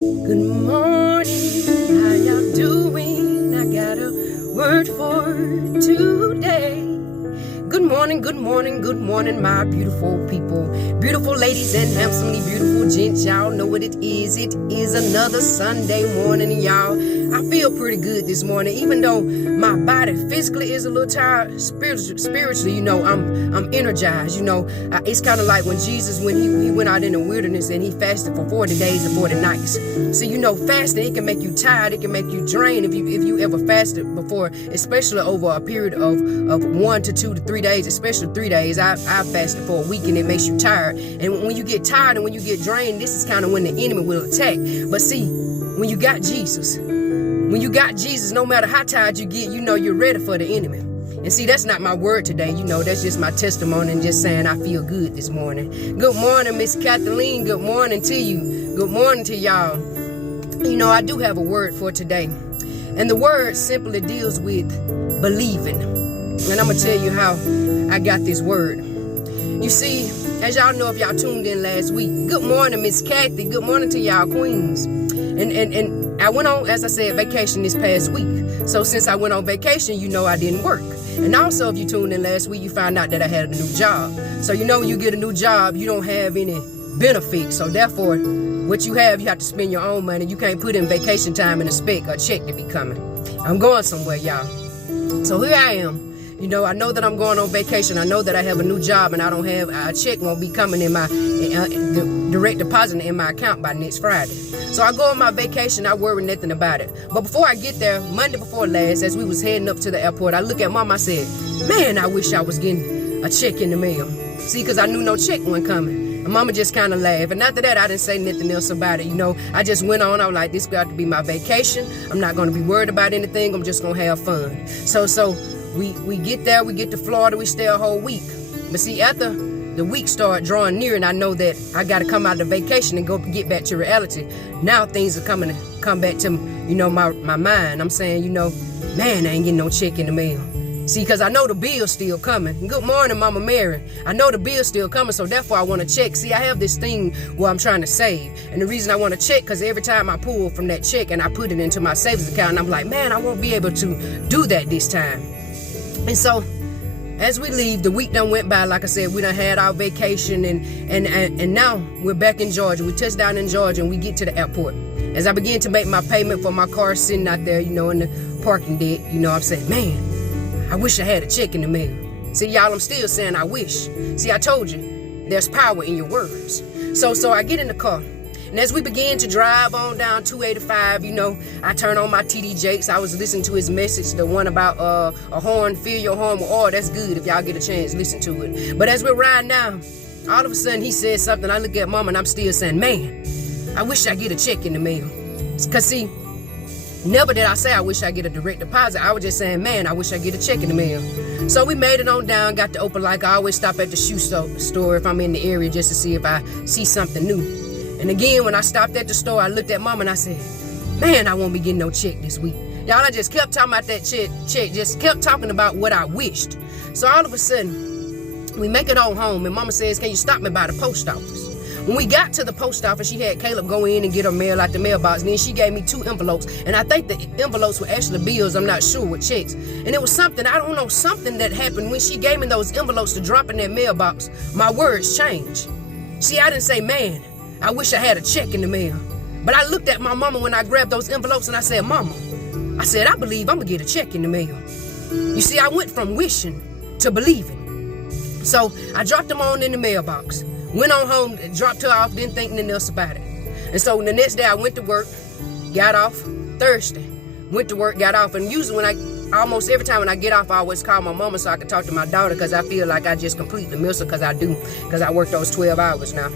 Good morning, how y'all doing? I got a word for today. Good morning, good morning, good morning, my beautiful people. Beautiful ladies and handsomely beautiful gents. Y'all know what it is. It is another Sunday morning, y'all. I feel pretty good this morning, even though my body physically is a little tired. Spiritually, you know, I'm energized. You know, it's kind of like when Jesus, when he went out in the wilderness and he fasted for 40 days and 40 nights. So you know, fasting, it can make you tired, it can make you drained. If you ever fasted before, especially over a period of 1 to 2 to 3 days, especially 3 days. I fasted for a week and it makes you tired. And when you get tired and when you get drained, this is kind of when the enemy will attack. But see, when you got Jesus, no matter how tired you get, you know you're ready for the enemy. And see, that's not my word today. You know, that's just my testimony and just saying I feel good this morning. Good morning, Miss Kathleen. Good morning to you. Good morning to y'all. You know, I do have a word for today. And the word simply deals with believing. And I'm going to tell you how I got this word. You see, as y'all know, if y'all tuned in last week, good morning, Miss Kathy. Good morning to y'all queens. And I went on, as I said, vacation this past week. So since I went on vacation, you know I didn't work. And also, if you tuned in last week, you found out that I had a new job. So you know when you get a new job, you don't have any benefits. So therefore, what you have to spend your own money. You can't put in vacation time and expect a check to be coming. I'm going somewhere, y'all. So here I am. You know, I know that I'm going on vacation. I know that I have a new job and I don't have a check won't be coming in my direct deposit in my account by next Friday. So I go on my vacation. I worry nothing about it. But before I get there, Monday before last, as we was heading up to the airport, I look at Mom. I said, man, I wish I was getting a check in the mail. See, because I knew no check wasn't coming. And Mama just kind of laughed. And after that, I didn't say nothing else about it. You know, I just went on. I was like, this got to be my vacation. I'm not going to be worried about anything. I'm just going to have fun. So we get there. We get to Florida. We stay a whole week. But see, after the week started drawing near and I know that I got to come out of vacation and go get back to reality. Now things are coming to come back to, you know, my mind. I'm saying, you know, man, I ain't getting no check in the mail. See, because I know the bill's still coming. Good morning, Mama Mary. I know the bill's still coming, so therefore I want to check. See, I have this thing where I'm trying to save. And the reason I want to check, because every time I pull from that check and I put it into my savings account, and I'm like, man, I won't be able to do that this time. And so, as we leave, the week done went by. Like I said, we done had our vacation, and now we're back in Georgia. We touched down in Georgia, and we get to the airport. As I begin to make my payment for my car sitting out there, you know, in the parking deck, you know, I'm saying, man, I wish I had a check in the mail. See, y'all, I'm still saying I wish. See, I told you, there's power in your words. So I get in the car. And as we begin to drive on down 285, you know, I turn on my TD Jakes. I was listening to his message, the one about a horn, fill your horn with oil. That's good if y'all get a chance, listen to it. But as we're riding down, all of a sudden he said something. I look at Mama and I'm still saying, man, I wish I get a check in the mail. Because see, never did I say I wish I get a direct deposit. I was just saying, man, I wish I get a check in the mail. So we made it on down, got to open. Like I always stop at the shoe store if I'm in the area just to see if I see something new. And again, when I stopped at the store, I looked at Mama and I said, man, I won't be getting no check this week. Y'all, I just kept talking about that check, just kept talking about what I wished. So all of a sudden, we make it on home and Mama says, can you stop me by the post office? When we got to the post office, she had Caleb go in and get her mail out the mailbox. And then she gave me 2 envelopes. And I think the envelopes were actually bills, I'm not sure, with checks. And it was something, I don't know, something that happened when she gave me those envelopes to drop in that mailbox. My words changed. See, I didn't say, man, I wish I had a check in the mail. But I looked at my mama when I grabbed those envelopes and I said, Mama, I said, I believe I'm going to get a check in the mail. You see, I went from wishing to believing. So I dropped them on in the mailbox. Went on home, dropped her off, didn't think nothing else about it. And so the next day I went to work, got off Thursday. Went to work, got off. And usually almost every time when I get off, I always call my mama so I can talk to my daughter because I feel like I just completely miss her because I work those 12 hours now.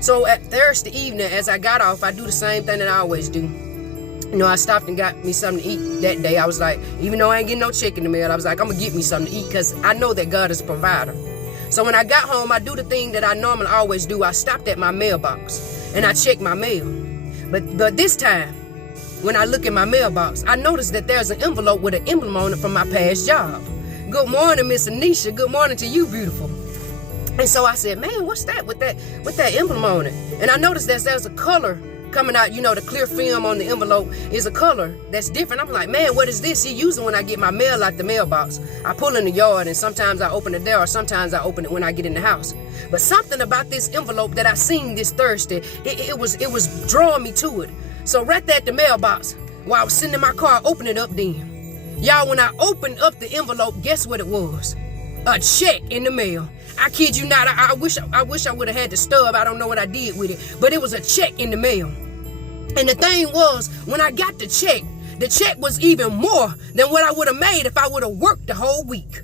So at Thursday evening, as I got off, I do the same thing that I always do. You know, I stopped and got me something to eat that day. I was like, even though I ain't getting no check in the mail, I was like, I'm going to get me something to eat because I know that God is a provider. So when I got home, I do the thing that I normally always do. I stopped at my mailbox and I checked my mail. But this time, when I look at my mailbox, I noticed that there's an envelope with an emblem on it from my past job. Good morning, Miss Anisha. Good morning to you, beautiful. And so I said, man, what's that with that emblem on it? And I noticed that there's a color coming out, the clear film on the envelope is a color that's different. I'm like, man, what is this? He using when I get my mail out the mailbox. I pull in the yard, and sometimes I open it there, or sometimes I open it when I get in the house. But something about this envelope that I seen this Thursday, it was drawing me to it. So right there at the mailbox, while I was sitting in my car, I opened it up then. Y'all, when I opened up the envelope, guess what it was? A check in the mail. I kid you not. I wish I would have had the stub. I don't know what I did with it, but it was a check in the mail. And the thing was, when I got the check was even more than what I would have made if I would have worked the whole week.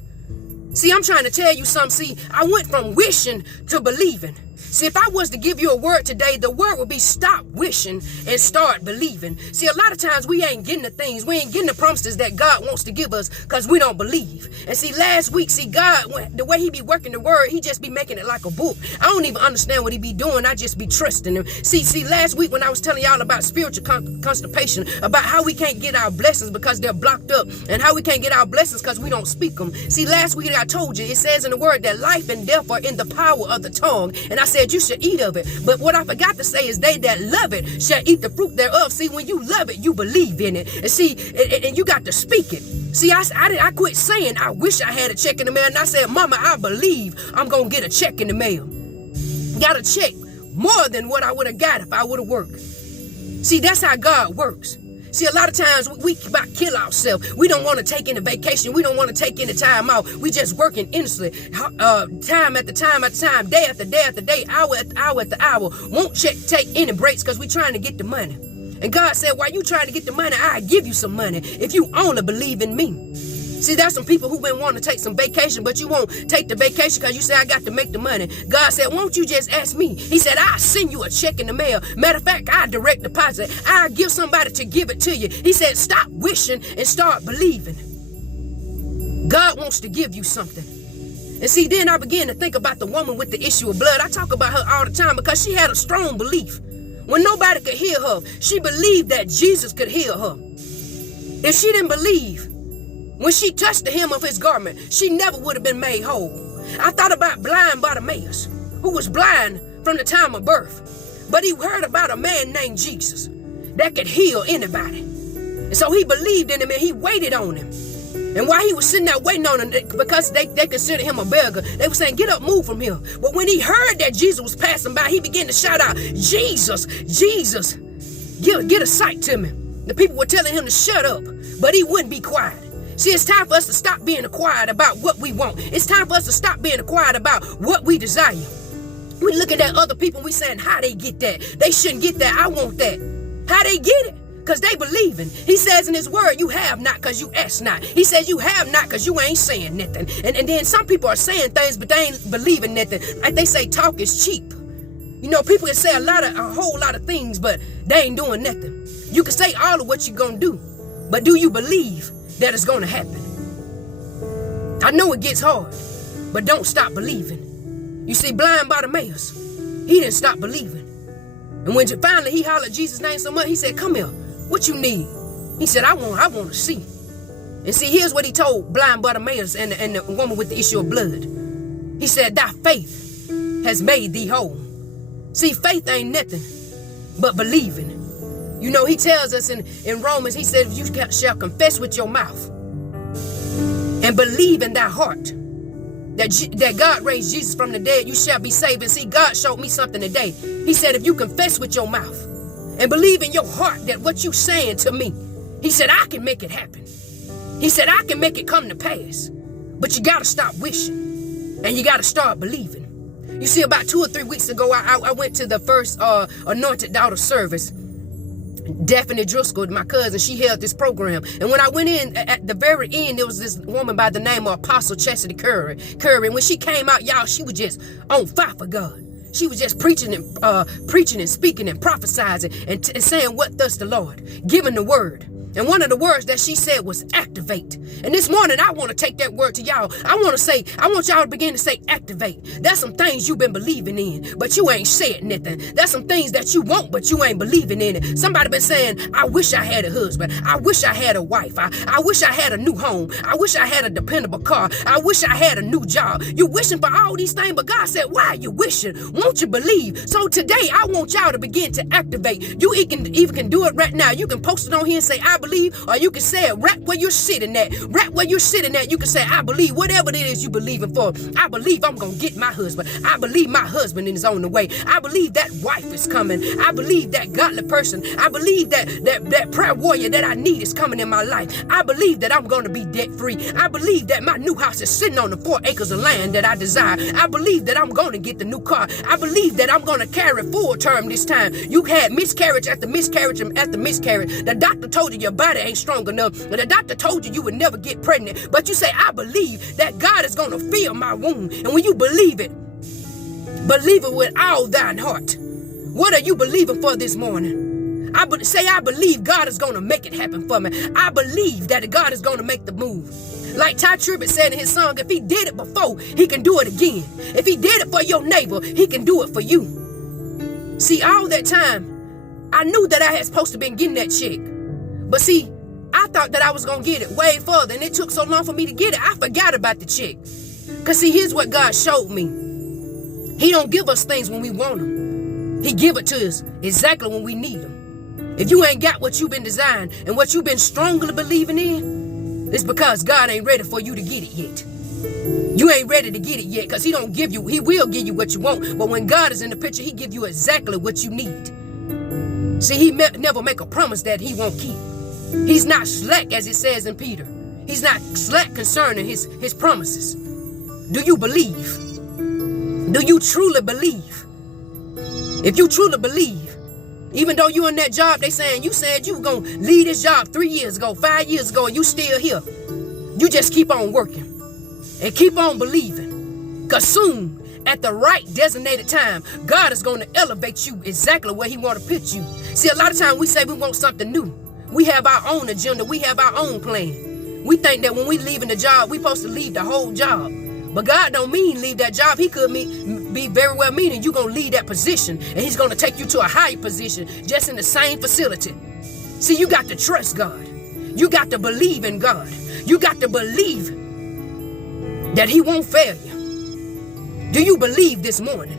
See, I'm trying to tell you something. See, I went from wishing to believing. See, if I was to give you a word today, the word would be stop wishing and start believing. See, a lot of times we ain't getting the things, we ain't getting the promises that God wants to give us because we don't believe. And see, last week, God, the way he be working the word, he just be making it like a book. I don't even understand what he be doing. I just be trusting him. See, last week when I was telling y'all about spiritual constipation, about how we can't get our blessings because they're blocked up, and how we can't get our blessings because we don't speak them. See, last week I told you, it says in the word that life and death are in the power of the tongue. And I said, you should eat of it. But what I forgot to say is they that love it shall eat the fruit thereof. See, when you love it, you believe in it. And see, and you got to speak it. See, I quit saying, I wish I had a check in the mail. And I said, Mama, I believe I'm going to get a check in the mail. Got a check more than what I would have got if I would have worked. See, that's how God works. See, a lot of times we about kill ourselves. We don't want to take any vacation. We don't want to take any time out. We just working endlessly, time after time after time, day after day after day, hour after hour after hour. Won't take any breaks because we trying to get the money. And God said, while you trying to get the money, I give you some money if you only believe in me. See, there's some people who been wanting to take some vacation, but you won't take the vacation because you say, I got to make the money. God said, won't you just ask me? He said, I'll send you a check in the mail. Matter of fact, I direct deposit. I'll give somebody to give it to you. He said, stop wishing and start believing. God wants to give you something. And see, then I began to think about the woman with the issue of blood. I talk about her all the time because she had a strong belief. When nobody could heal her, she believed that Jesus could heal her. If she didn't believe, when she touched the hem of his garment, she never would have been made whole. I thought about blind Bartimaeus, who was blind from the time of birth. But he heard about a man named Jesus that could heal anybody. And so he believed in him and he waited on him. And while he was sitting there waiting on him, because they considered him a beggar, they were saying, get up, move from here. But when he heard that Jesus was passing by, he began to shout out, Jesus, Jesus, get a sight to me. The people were telling him to shut up, but he wouldn't be quiet. See, it's time for us to stop being quiet about what we want. It's time for us to stop being quiet about what we desire. We looking at other people and we saying, how they get that? They shouldn't get that. I want that. How they get it? Because they believing. He says in his word, you have not because you ask not. He says you have not because you ain't saying nothing. And then some people are saying things, but they ain't believing nothing. Like they say talk is cheap. People can say a whole lot of things, but they ain't doing nothing. You can say all of what you're going to do, but do you believe that it's going to happen? I know it gets hard, but don't stop believing. You see, blind Bartimaeus, he didn't stop believing. And when finally he hollered Jesus' name so much, he said, come here, what you need? He said, I want to see. And see, here's what he told blind Bartimaeus and the woman with the issue of blood. He said, thy faith has made thee whole. See, faith ain't nothing but believing. He tells us in Romans, he said, if you shall confess with your mouth and believe in thy heart that God raised Jesus from the dead, you shall be saved. And see, God showed me something today. He said, if you confess with your mouth and believe in your heart that what you saying to me, he said, I can make it happen. He said, I can make it come to pass. But you got to stop wishing and you got to start believing. You see, about 2 or 3 weeks ago, I went to the first Anointed Daughter service. Daphne Driscoll, my cousin, she held this program. And when I went in, at the very end, there was this woman by the name of Apostle Chastity Curry. And when she came out, y'all, she was just on fire for God. She was just preaching and speaking and prophesizing and saying what thus the Lord, giving the word. And one of the words that she said was activate. And this morning, I want to take that word to y'all. I want y'all to begin to say activate. There's some things you've been believing in, but you ain't said nothing. There's some things that you want, but you ain't believing in it. Somebody been saying, I wish I had a husband. I wish I had a wife. I wish I had a new home. I wish I had a dependable car. I wish I had a new job. You wishing for all these things, but God said, why are you wishing? Won't you believe? So today, I want y'all to begin to activate. You even can do it right now. You can post it on here and say, I believe, or you can say it right where you're sitting at. Right where you're sitting at, you can say, I believe, whatever it is you believing for. I believe I'm going to get my husband. I believe my husband is on the way. I believe that wife is coming. I believe that godly person. I believe that prayer warrior that I need is coming in my life. I believe that I'm going to be debt free. I believe that my new house is sitting on the 4 acres of land that I desire. I believe that I'm going to get the new car. I believe that I'm going to carry full term this time. You had miscarriage after miscarriage after miscarriage. The doctor told you your body ain't strong enough. And the doctor told you would never get pregnant. But you say, I believe that God is going to fill my womb. And when you believe it with all thine heart. What are you believing for this morning? I believe God is going to make it happen for me. I believe that God is going to make the move. Like Ty Tribbett said in his song, if he did it before, he can do it again. If he did it for your neighbor, he can do it for you. See, all that time, I knew that I had supposed to been getting that check. But see, I thought that I was going to get it way further, and it took so long for me to get it, I forgot about the check. Because see, here's what God showed me. He don't give us things when we want them. He give it to us exactly when we need them. If you ain't got what you've been desiring and what you've been strongly believing in, it's because God ain't ready for you to get it yet. You ain't ready to get it yet because he will give you what you want. But when God is in the picture, he give you exactly what you need. See, he never make a promise that he won't keep. He's not slack, as it says in Peter. He's not slack concerning his promises. Do you believe? Do you truly believe? If you truly believe, even though you're in that job, they saying you said you were going to leave this job 3 years ago, 5 years ago, and you still here. You just keep on working and keep on believing. Because soon, at the right designated time, God is going to elevate you exactly where he want to put you. See, a lot of times we say we want something new. We have our own agenda. We have our own plan. We think that when we leaving the job, we supposed to leave the whole job. But God don't mean leave that job. He could be very well meaning you're going to leave that position and he's going to take you to a higher position just in the same facility. See, you got to trust God. You got to believe in God. You got to believe that he won't fail you. Do you believe this morning?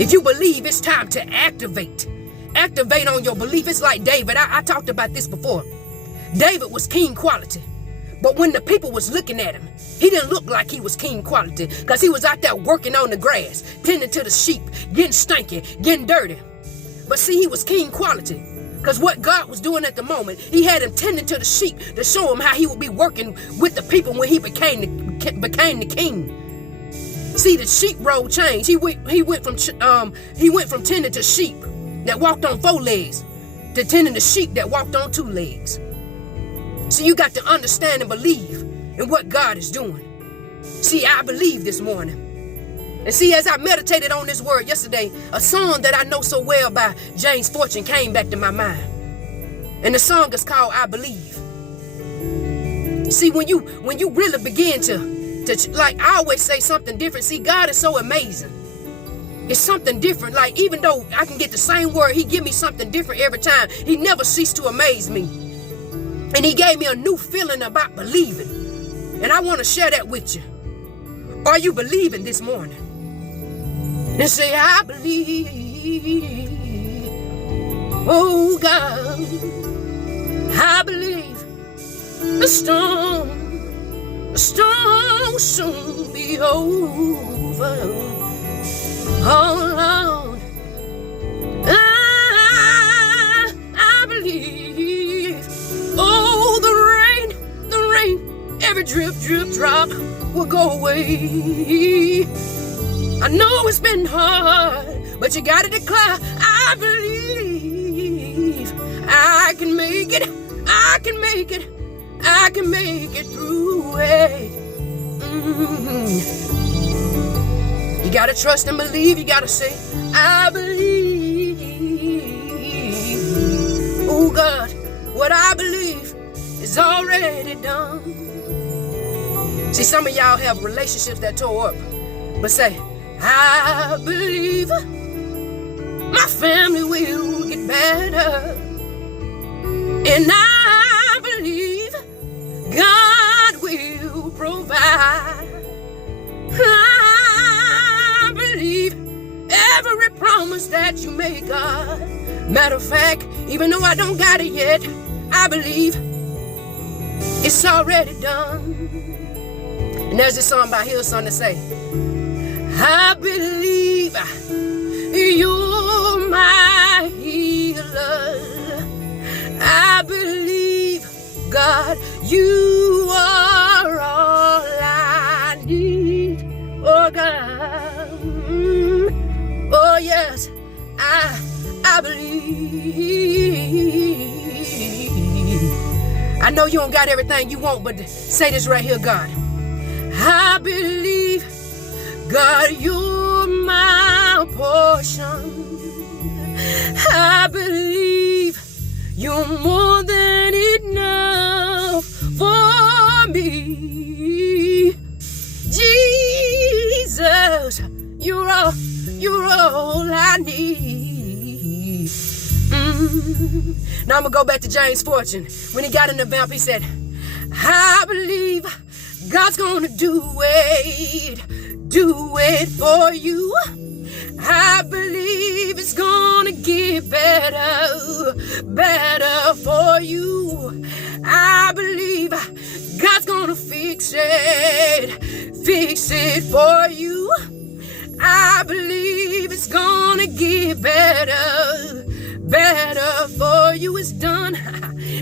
If you believe, it's time to activate. Activate on your belief. It's like David. I talked about this before. David was king quality. But when the people was looking at him, he didn't look like he was king quality because he was out there working on the grass, tending to the sheep, getting stinky, getting dirty. But see, he was king quality because what God was doing at the moment, he had him tending to the sheep to show him how he would be working with the people when he became the king. See, the sheep role changed. He went from tending to sheep that walked on 4 legs to tending to sheep that walked on 2 legs. So you got to understand and believe in what God is doing. See, I believe this morning. And see, as I meditated on this word yesterday, a song that I know so well by James Fortune came back to my mind. And the song is called I Believe. See, when you really begin to like I always say something different. See, God is so amazing. It's something different. Like even though I can get the same word, he give me something different every time. He never ceased to amaze me. And he gave me a new feeling about believing. And I want to share that with you. Are you believing this morning? And say, I believe. Oh God, I believe the storm will soon be over. Oh Lord, I believe. Oh, the rain, every drip, drop will go away. I know it's been hard, but you gotta declare, I believe I can make it, I can make it, I can make it through it. You gotta trust and believe, you gotta say, I believe. Oh God, what I believe is already done. See, some of y'all have relationships that tore up, but say, I believe my family will get better. And I believe God will provide. I believe every promise that you make, God. Matter of fact, even though I don't got it yet, I believe it's already done. And there's this song by Hillsong that say, I believe you're my healer. I believe, God, you are all I need. Oh, God. Oh, yes, I believe. I know you don't got everything you want, but say this right here, God. I believe, God, you're my portion. I believe you're more than enough for me. Jesus, you're all I need. Now I'm going to go back to James Fortune. When he got in the vamp, he said, I believe God's going to do it for you. I believe it's gonna get better for you. I believe God's gonna fix it for you. I believe it's gonna get better for you. It's done.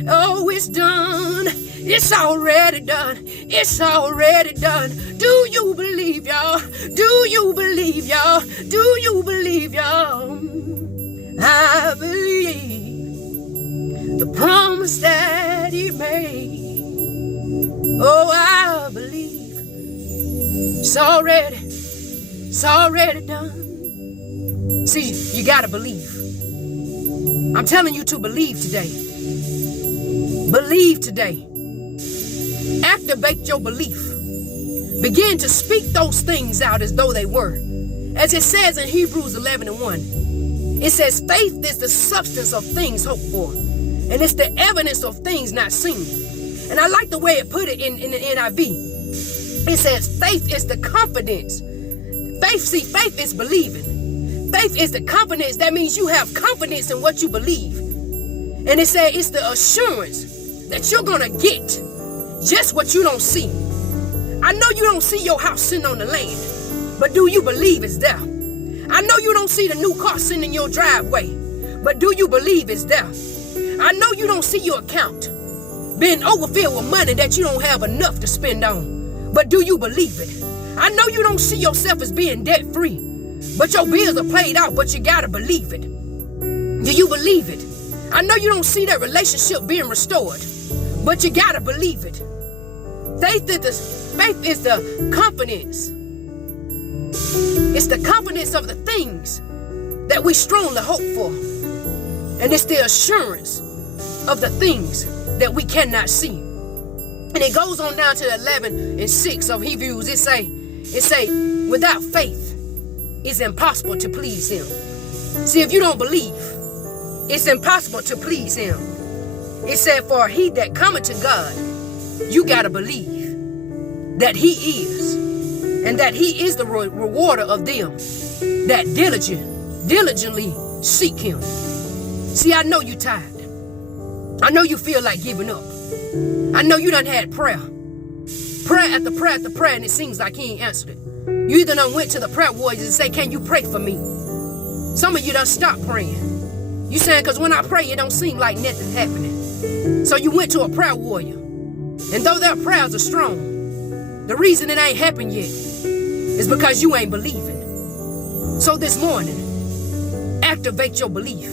Oh, it's done. It's already done. It's already done. Do you believe, y'all? Do you believe, y'all? Do you believe, y'all? I believe the promise that he made. Oh, I believe it's already done. See, you gotta believe. I'm telling you to believe today. Believe today. Activate your belief. Begin to speak those things out as though they were. As it says in Hebrews 11:1, it says, faith is the substance of things hoped for, and it's the evidence of things not seen. And I like the way it put it in the NIV. It says, faith is the confidence. Faith is believing. Faith is the confidence. That means you have confidence in what you believe. And it said it's the assurance that you're going to get just what you don't see. I know you don't see your house sitting on the land, but do you believe it's there? I know you don't see the new car sitting in your driveway, but do you believe it's there? I know you don't see your account being overfilled with money that you don't have enough to spend on, but do you believe it? I know you don't see yourself as being debt-free, but your bills are paid out, but you gotta believe it. Do you believe it? I know you don't see that relationship being restored, but you gotta believe it. Faith is the confidence. It's the confidence of the things that we strongly hope for. And it's the assurance of the things that we cannot see. And it goes on down to 11:6 of Hebrews. It say, without faith, it's impossible to please him. See, if you don't believe, it's impossible to please him. It said, for he that cometh to God, you got to believe that he is, and that he is the rewarder of them that diligently seek him. See, I know you tired. I know you feel like giving up. I know you done had prayer after prayer after prayer, and it seems like he ain't answered it. You either done went to the prayer warriors and say, can you pray for me? Some of you done stopped praying. You saying, because when I pray, it don't seem like nothing's happening. So you went to a prayer warrior. And though their prayers are strong, the reason it ain't happened yet is because you ain't believing. So this morning, activate your belief.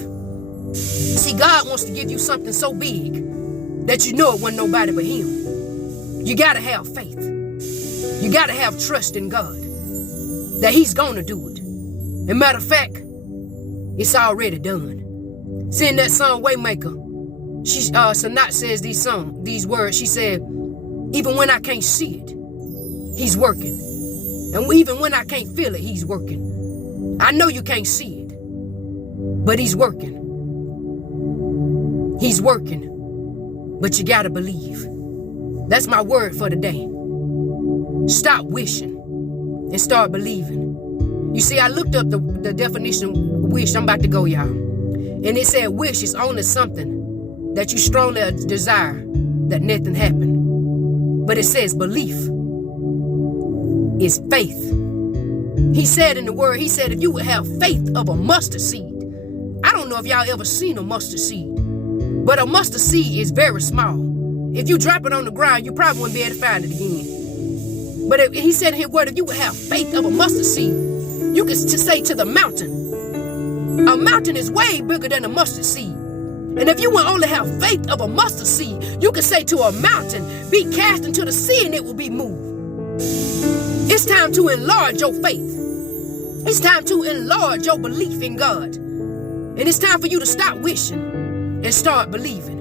See, God wants to give you something so big that you know it wasn't nobody but him. You got to have faith. You got to have trust in God that he's going to do it. And matter of fact, it's already done. Sing that song, Waymaker. Sanat says these words. She said, even when I can't see it, he's working. And even when I can't feel it, he's working. I know you can't see it, but he's working. He's working, but you gotta believe. That's my word for today. Stop wishing and start believing. You see, I looked up the definition of wish. I'm about to go, y'all. And it said wish is only something that you strongly desire that nothing happened. But it says belief is faith. He said in the word, he said, if you would have faith of a mustard seed. I don't know if y'all ever seen a mustard seed, but a mustard seed is very small. If you drop it on the ground, you probably wouldn't be able to find it again. But he said in his word, if you would have faith of a mustard seed, you can say to the mountain, a mountain is way bigger than a mustard seed. And if you will only have faith of a mustard seed, you can say to a mountain, be cast into the sea and it will be moved. It's time to enlarge your faith. It's time to enlarge your belief in God. And it's time for you to stop wishing and start believing.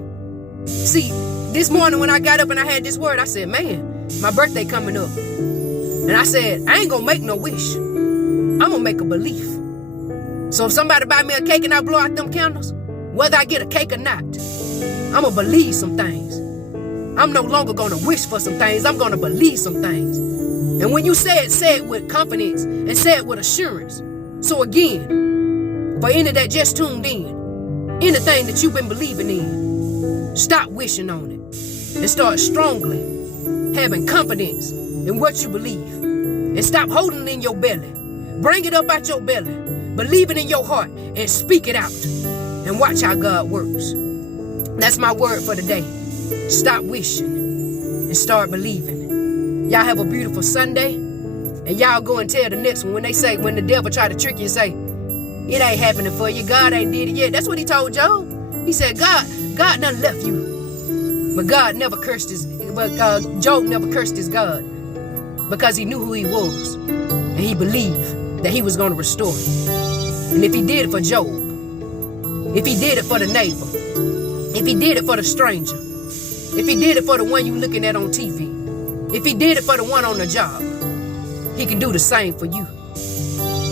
See, this morning when I got up and I had this word, I said, man, my birthday coming up. And I said, I ain't gonna make no wish. I'm gonna make a belief. So if somebody buy me a cake and I blow out them candles, whether I get a cake or not, I'm gonna believe some things. I'm no longer gonna wish for some things. I'm gonna believe some things. And when you say it with confidence and say it with assurance. So again, for any that just tuned in, anything that you've been believing in, stop wishing on it and start strongly having confidence in what you believe. And stop holding it in your belly. Bring it up out your belly. Believe it in your heart and speak it out. And watch how God works. That's my word for today. Stop wishing and start believing. Y'all have a beautiful Sunday. And y'all go and tell the next one when the devil try to trick you and say, it ain't happening for you. God ain't did it yet. That's what he told Job. He said, God done left you. But Job never cursed his God because he knew who he was. And he believed that he was going to restore him. And if he did it for Job, if he did it for the neighbor, if he did it for the stranger, if he did it for the one you looking at on TV, if he did it for the one on the job, he can do the same for you.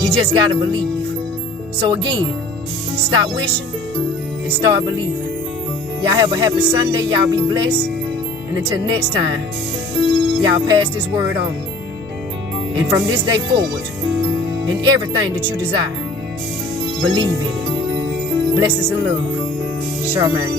You just got to believe. So again, stop wishing and start believing. Y'all have a happy Sunday. Y'all be blessed. And until next time, y'all pass this word on. And from this day forward, in everything that you desire, believe in it. Blessings and love. Sharmaine.